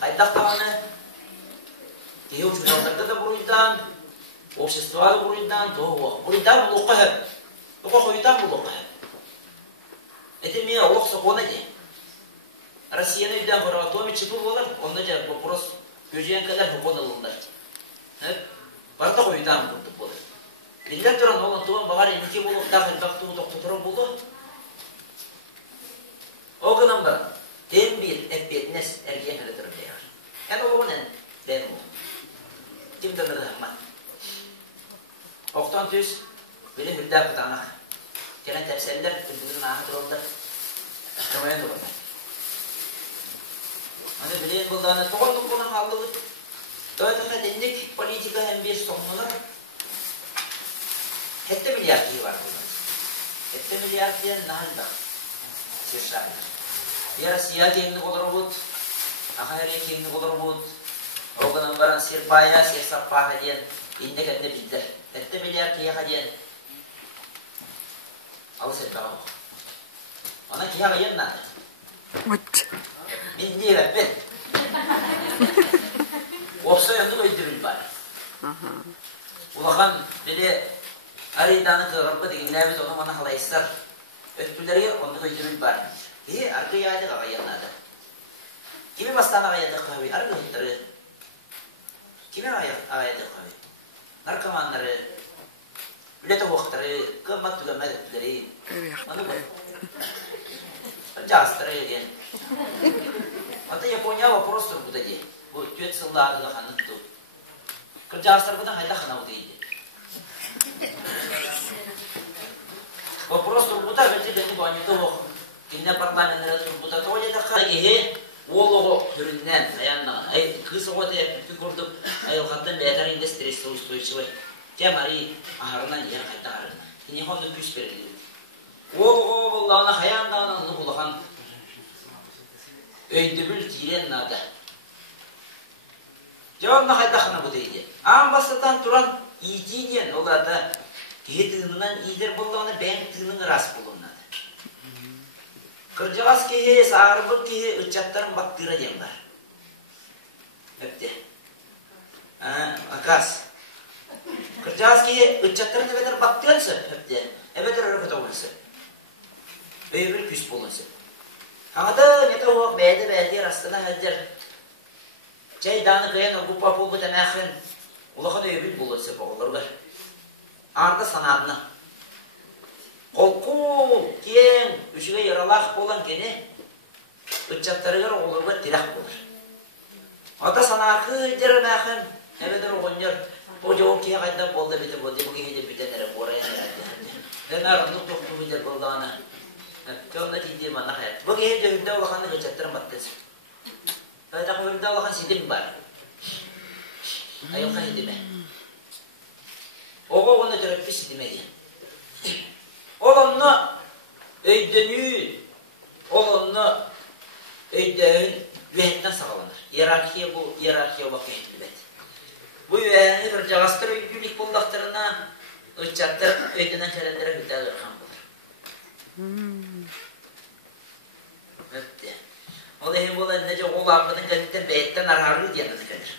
Kaydak tavanı, kihi uçuşallarda da buruydan, обществода buruydan, tohu buruydan buluqa hep. Oqa koyudan buluqa hep. Это мне олықса қона де. Россияны үйден қорға томи чипы болар, онда жа вопрос көжен кәлер қона олындар. Барда қойудан бұлды болар. Билдер тұран олын туын бағар емеке болуқ, дағын бақтуы тоқты тұры болу. Оғынан бар, дем бір әппетінес әрген әлі тұрып дейір. Ән олуын ән, дән ол. Кімді нұрды ақман. Оқтан төс, білі үрді бұтанақ. Келен тәпсәлілер, күлдігін аңы тұрылдар. Көмейін тұрылдар. Аны білейін бұлданы тоғындық бұның алды бұд. Өтіға дендік политика әм бес соңғылар. Хетті миллиард дейі бар бұлдан. Хетті миллиард дейін нағылдақ. Сешрағылар. Россия кеңді қолыр бұд. Ақайры кеңді қолыр бұд. Оғынан баран серпайя, серсаппаға дейін. Индік әнді білдір. Хетті миллиард дейіға дейін. Алыс әтті аға бұқ. Она кияға ен нады. Мен дейір әппен. Оқса өңді көйдіріл бар. Улақан біле ариданы қығырбы деген ләбіз оны мана қалайыстар. Өтпілерге онды көйдіріл бар. Арғы яйды қаға ен нады. Кеме бастан аға яйды қағай? Арғы өттірі. Кеме аға яйды қағай? Наркоманлары, Билеті оқтары, қымат түгімәд өттілері. Оны бұл. Жастыры еген. Ата Япония вопрос тұр бұда де. Бұл төт сыллағы да қанық тұр. Кір жастыр бұдан қайда қана бұда еді. Вопрос тұр бұда бәлті бәлті бұаниты оқ. Кенде парламенттері тұр бұда. Тоғыда қағеге олығы түріннен саяннаған. Қысы қоты әппіпті көрдік. Айылқаттан бәтар енді стресті устойчывай. Темари ахарынан ер қайта қарына. Кене қонды күш берілді. Ол болағына қаяндағынан ұлыған өйді біл тирен нады. Жауабына қайта қана бұд ейді. Аң бастатан тұран идейден оларды кетігінінен идер болағына бәң тігінің рас болуынады. Кыржағас кеге, сағырбыр кеге үтчаттарын бақтыра дем бар. Өпте. Акас. Кыржағас кеге үтчаттарын әбетер бақтырансы, өпте. Әбетер өркөт оғынсы. Өйбіл күс болынсы. Аңыда нета оқ бәді растына әлдер. Жай даны күйен ұлғыпа болғыдан әқін. Олықын өйбіл болынсы болғылыр бар. Аңда санағына. Қолқу кен үшіге ералақ болан кені үтчаттарығыр олығы тирақ болыр. Ата санақы дерім әқін. Әбетер оғыныр. Бұл жоғын кең қайда болды біті болды. Бұл кеңеде бүтенері борайын әрді. Дән арындық тоқты өйдер болдағына. Көнді кейде мана қайат. Бұл кең өйді олақаны өтчаттарын баттыз. Өйді олақан сидім бар. Айылға сидіме. Оға оны түріппі сидімеге. Оланны өйдіні, оланны өйдіні үйәттен сағаланыр. Иерархия бұл, иерархия олақ өйді бәді. Бұл үйәні бір жағастыр өйділік болдақтарына өтчаттыр өйдінен кәрендері өйді ұрған болыр. Өтті. Ол ең бұл әнне жа ол ағының кәдеттен бәйттен арары дегенді кәдір.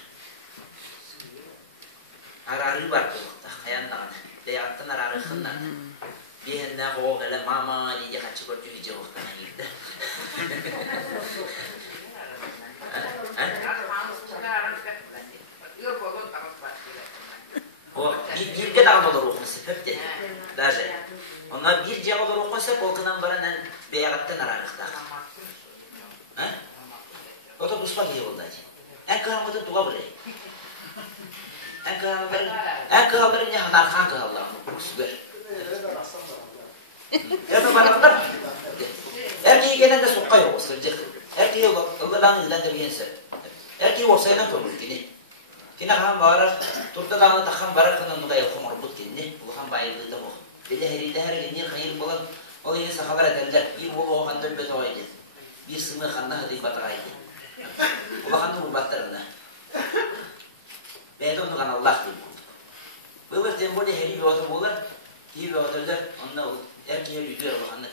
Арары бар болықта, қаяндағаны. Бәйаттан арары қыннады. Бейінне қоғ әлі мама дейде қатшы көрді үйде оқтана келді. Бірге дағын олар оқынсы пөпте. Даже. Онна бір жағы олар оқынсы қолқынан барынан бейағаттан арарықтағы. Ота бұспа кей болды әде. Ән қағамыды туға бірей. Ән қағаларын не қанарқан қағаларын өксігер. Әні барақдар. Әркей екенен де соққай оғысыр жек. Әркей ұлғадан үлдендіргенсі. Әркей орсайдан көрмір кене. Кене қаған бағарар, тұрдағаны таққан барақынан ұғай құмыр бұд кене. Ұлған байылды да оқ. Белі әрейді әргенер қайыр болын. Ол ең сақалар әдәлдер. Bir бол оған дөмбет оғайды. Bir сымы қанна ғыдың батырайды. Ұлғанды бұл баттарында. Бәді ұныған Аллах дейм болды. Бұл өртен болды әрей бе отыр болар. Кейбі отырдар, онда әркеер үйдер ұлғаны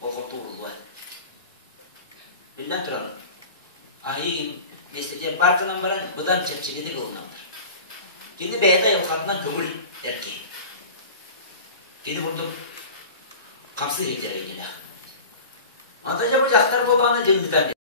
оқып тұғырылуы. Білден тұран, айығын Местеден баркынан баран, бұдан чәпчегеді кылынамдар. Кені бәйді елқатынан көңіл дәрке. Кені бұрдым қамсы кетер әйнелі. Анда жабы жақтар болғаны жеңдідан